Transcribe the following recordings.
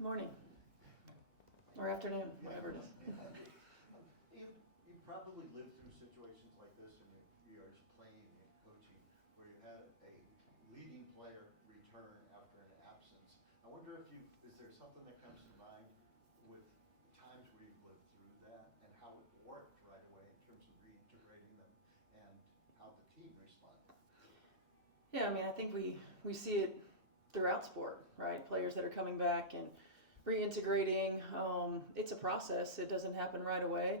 Morning. Or afternoon, whatever it is. You probably lived through situations like this in your years playing and coaching, where you had a leading player return after an absence. I wonder if is there something that comes to mind with times where you've lived through that and how it worked right away in terms of reintegrating them and how the team responded? Yeah, I mean, I think we see it throughout sport, right? Players that are coming back and reintegrating. It's a process. It doesn't happen right away.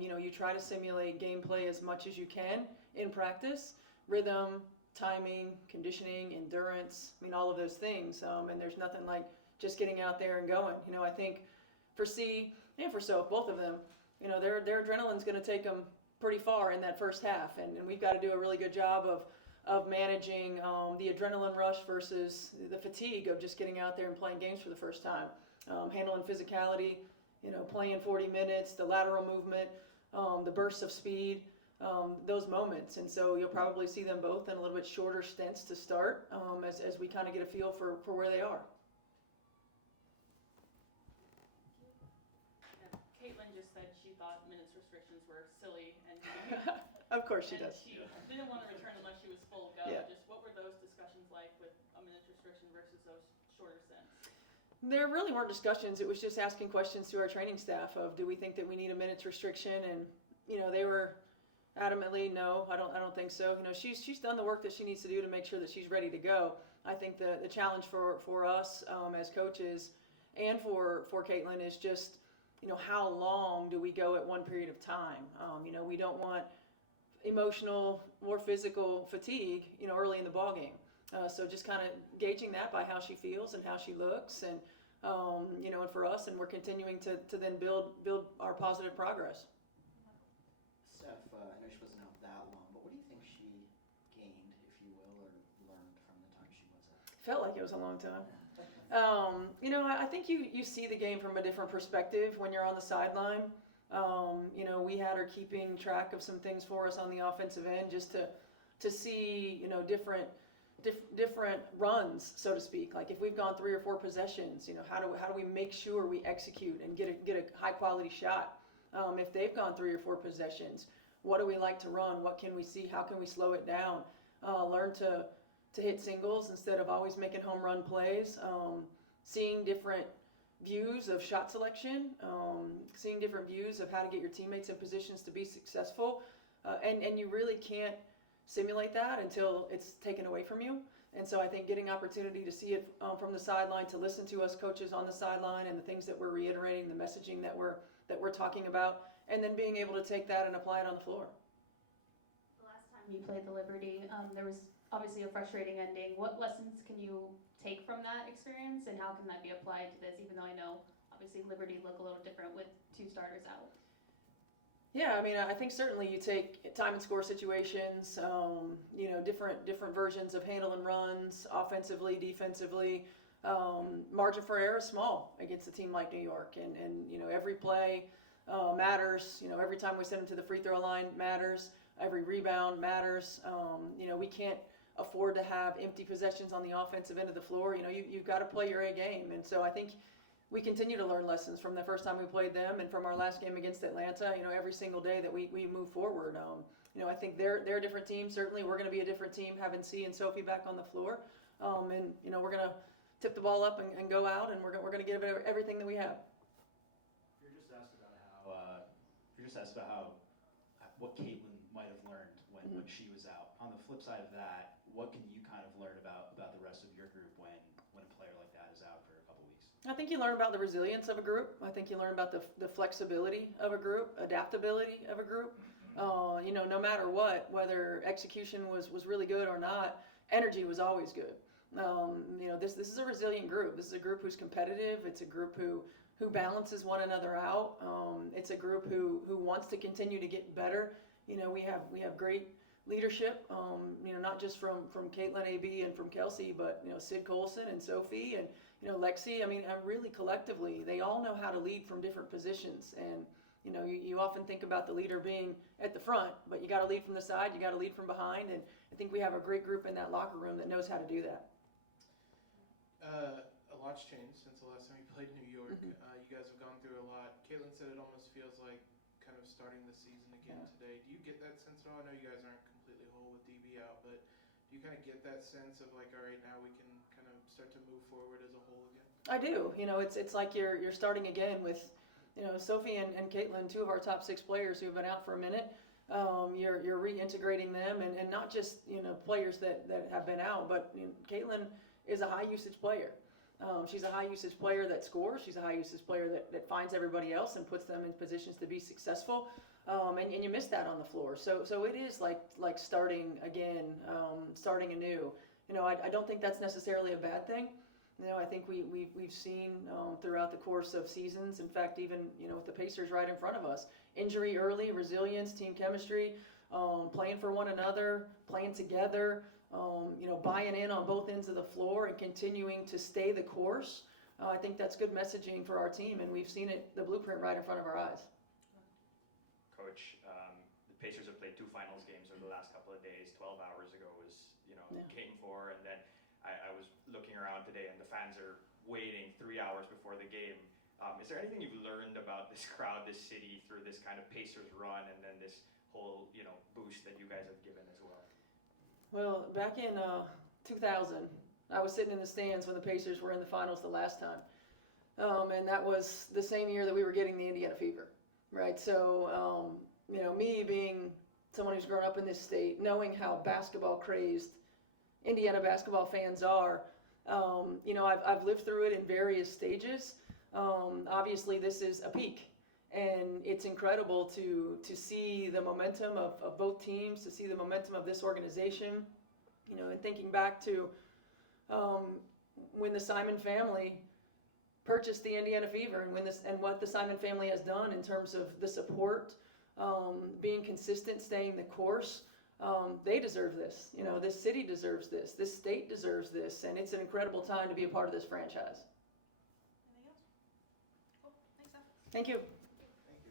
You try to simulate gameplay as much as you can in practice, rhythm, timing, conditioning, endurance. I mean, all of those things. And there's nothing like just getting out there and going. I think for C and for Soph, both of them, their adrenaline's going to take them pretty far in that first half, and we've got to do a really good job of managing the adrenaline rush versus the fatigue of just getting out there and playing games for the first time. Handling physicality, playing 40 minutes, the lateral movement, the bursts of speed, those moments. And so you'll probably see them both in a little bit shorter stints to start as we kind of get a feel for where they are. Caitlin just said she thought minutes restrictions were silly and Of course she does. She didn't want to return unless she was full go. Yeah. Just what were those discussions like with a minutes restriction versus those shorter stints? There really weren't discussions. It was just asking questions to our training staff of, do we think that we need a minutes restriction? And they were adamantly, no, I don't think so. She's done the work that she needs to do to make sure that she's ready to go. I think the challenge for us as coaches and for Caitlin is just, how long do we go at one period of time? We don't want emotional or physical fatigue, early in the ball game. So just kind of gauging that by how she feels and how she looks, and and for us, and we're continuing to then build our positive progress. Steph, I know she wasn't out that long, but what do you think she gained, if you will, or learned from the time she was out? Felt like it was a long time. I think you see the game from a different perspective when you're on the sideline. We had her keeping track of some things for us on the offensive end, just to see different runs, so to speak. Like if we've gone 3 or 4 possessions, how do we make sure we execute and get a high quality shot? If they've gone 3 or 4 possessions, what do we like to run? What can we see? How can we slow it down? Learn to hit singles instead of always making home run plays. Seeing different views of shot selection, seeing different views of how to get your teammates in positions to be successful, and you really can't simulate that until it's taken away from you. And so I think getting opportunity to see it from the sideline, to listen to us coaches on the sideline and the things that we're reiterating, the messaging that we're talking about, and then being able to take that and apply it on the floor. The last time you played the Liberty, there was obviously a frustrating ending. What lessons can you take from that experience, and how can that be applied to this, even though I know obviously Liberty look a little different with 2 starters out? Yeah, I mean, I think certainly you take time and score situations, different versions of handling runs, offensively, defensively. Margin for error is small against a team like New York, and every play matters. Every time we send them to the free throw line matters. Every rebound matters. We can't afford to have empty possessions on the offensive end of the floor. You've got to play your A game, and so I think we continue to learn lessons from the first time we played them and from our last game against Atlanta. Every single day that we move forward. I think they're a different team. Certainly, we're going to be a different team having C and Sophie back on the floor, and we're going to tip the ball up and go out, and we're going to give it everything that we have. You're just asked about how what Caitlin might have learned when she was out. On the flip side of that, what can you kind of learn about the rest of your group when a player like that is out for a couple weeks? I think you learn about the resilience of a group. I think you learn about the flexibility of a group, adaptability of a group. No matter what, whether execution was really good or not, energy was always good. This is a resilient group. This is a group who's competitive. It's a group who balances one another out. It's a group who wants to continue to get better. We have great leadership, not just from Caitlin, AB, and from Kelsey, but Sid Colson and Sophie and Lexi. I mean, really collectively, they all know how to lead from different positions. And you often think about the leader being at the front, but you got to lead from the side, you got to lead from behind, and I think we have a great group in that locker room that knows how to do that. A lot's changed since the last time you played New York. Mhm. You guys have gone through a lot. Caitlin said it almost feels like kind of starting the season again today. Do you get that sense at all? I know you guys aren't completely whole with DB out, but do you kind of get that sense of like, all right, now we can kind of start to move forward as a whole again? I do. You know, it's like you're starting again with, you know, Sophie and Caitlin, two of our top 6 players who have been out for a minute. You're reintegrating them, and not just, you know, players that have been out, but you know, Caitlin is a high usage player. She's a high usage player that scores. She's a high usage player that finds everybody else and puts them in positions to be successful. And you miss that on the floor. So it is like starting again, starting anew. You know, I don't think that's necessarily a bad thing. You know, I think we've seen throughout the course of seasons, in fact, even, you know, with the Pacers right in front of us, injury early, resilience, team chemistry, playing for one another, playing together, you know, buying in on both ends of the floor and continuing to stay the course. I think that's good messaging for our team, and we've seen it, the blueprint right in front of our eyes. Coach, the Pacers have played 2 finals games over the last couple of days. 12 hours ago was, you know, Yeah. game 4, and then I was looking around today, and the fans are waiting 3 hours before the game. Is there anything you've learned about this crowd, this city, through this kind of Pacers run, and then this whole, you know, boost that you guys have given as well? Well, back in 2000, I was sitting in the stands when the Pacers were in the finals the last time. And that was the same year that we were getting the Indiana fever, right? So, you know, me being someone who's grown up in this state, knowing how basketball crazed Indiana basketball fans are, you know, I've lived through it in various stages. Obviously, this is a peak. And it's incredible to see the momentum of both teams, to see the momentum of this organization, you know, and thinking back to when the Simon family purchased the Indiana Fever, and what the Simon family has done in terms of the support, being consistent, staying the course. They deserve this. You know, this city deserves this. This state deserves this, and it's an incredible time to be a part of this franchise. Anything else? Cool. Thanks, Steph. Thank you.